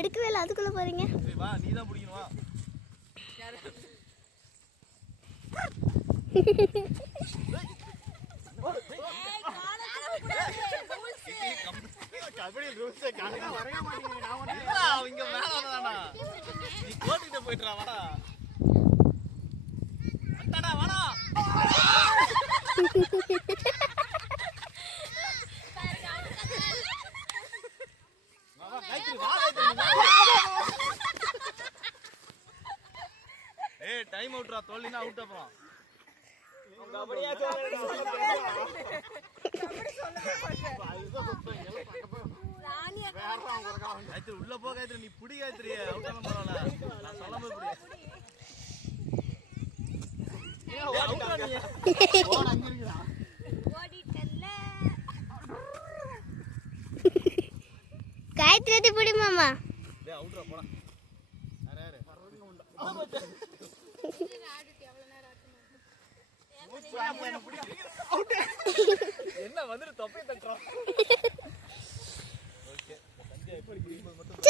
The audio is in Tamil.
எடுக்கவே இல்லை, அதுக்குள்ள போறீங்க. வா, நீ தான் பிடிக்கணும் வா. கபடி ரூல்ஸ் கணக்கா வரவே மாட்டீங்க. நான் வந்து இங்க மேல வந்தானா நீ கோட்டிட்ட போய்ட்றா. வாடா அடடா வாடா. வா கைத்து வா ஏய் டைம் அவுட்ரா. தோல்லினா அவுட் அப்புறம். கபடியா சொல்லுடா. கபடி சொல்லவே மாட்டேன். கைத்து உள்ள போ கைத்து. நீ புடி கைத்து. அவுட் ஆன பரவாயில்ல. நான் சொல்லாம புடி. அவுட்ரா நீ. போன் அங்க இருக்குடா. ஓடிட்டல்ல. காயத்ரி புடி மாமா. டேய் அவுட்ரா போடா. யாரே வரதுங்க உண்டா. என்ன வந்துட்டு தொப்பை தட்டுறோம். ஓகே சந்தியா எப்படி மட்டும்